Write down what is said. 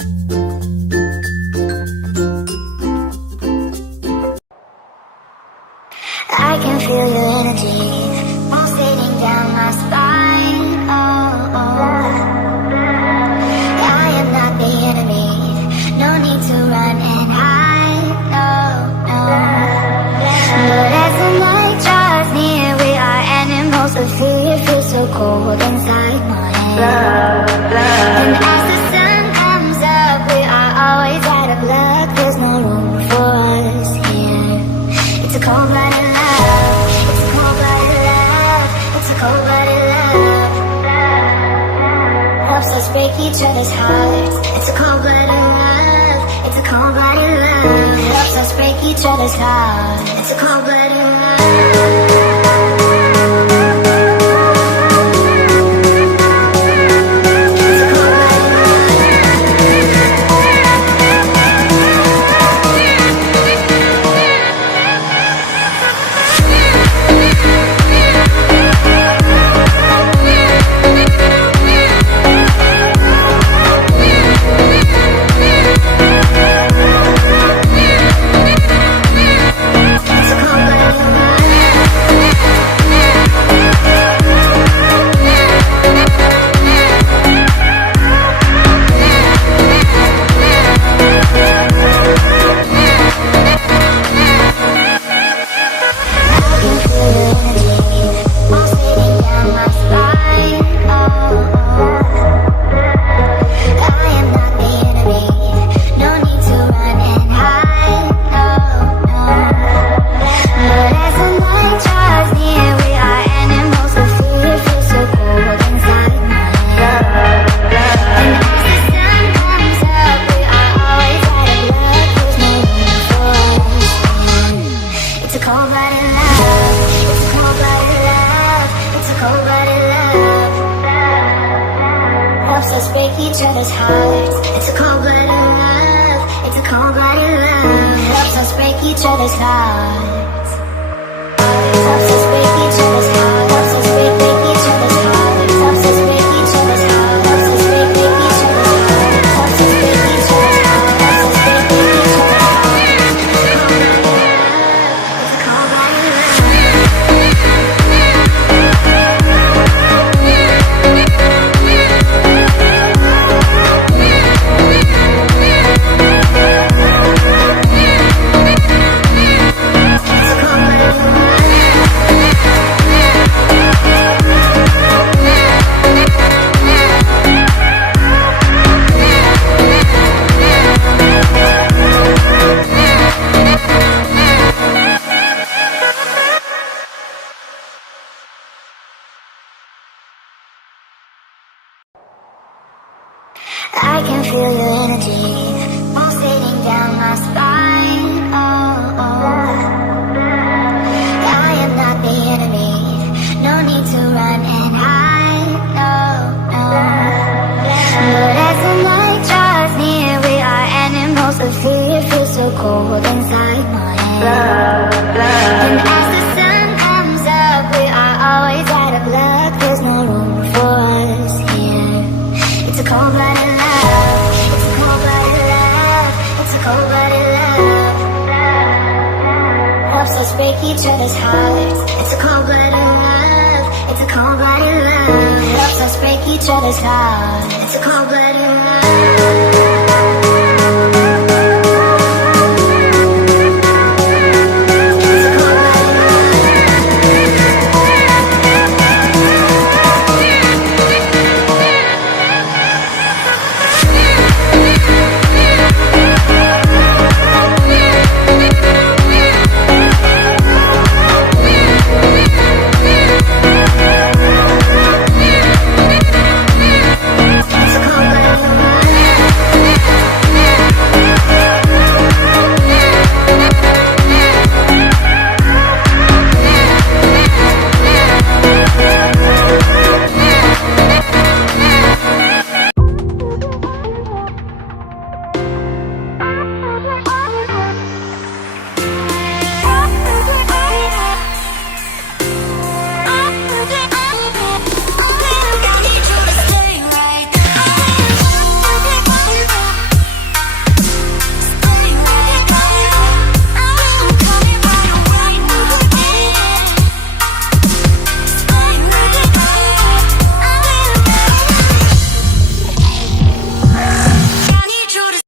I can feel your energy pulsating down my spine. Oh, oh. I am not the enemy. No need to run and hide. No, no. But as the night draws near, we are animals of fear. Feel so cold inside my head. And as the sun comes up, we are always out of luck. There's no room for us here. It's a cold-blooded love. It's a cold-blooded love. It's a cold-blooded love. Helps us break each other's hearts. It's a cold-blooded love. It's a cold-blooded love. Helps us break each other's hearts. It's a cold-blooded love. Break each other's hearts. It's a cold-blooded love. It's a cold-blooded love. Helps us break each other's hearts. Helps us break each other's hearts. Helps us break each other's hearts. Helps us break each other's hearts. Helps us break each other's hearts. Helps us break each other's hearts. Helps us break each other's hearts. It's a cold-blooded love. I can feel your energy pulsating down my spine. Oh, oh. I am not the enemy. No need to run and hide. No, no. But as the night draws near, we are animals of fear. Feel so cold inside my head. And as the sun comes up, we are always out of luck. There's no room for us here. It's a cold-blooded love. It's a cold-blooded love. It's a cold-blooded love. Helps us break each other's hearts. It's a cold-blooded love. It's a cold-blooded love. Helps us break each other's hearts. It's a cold-blooded love.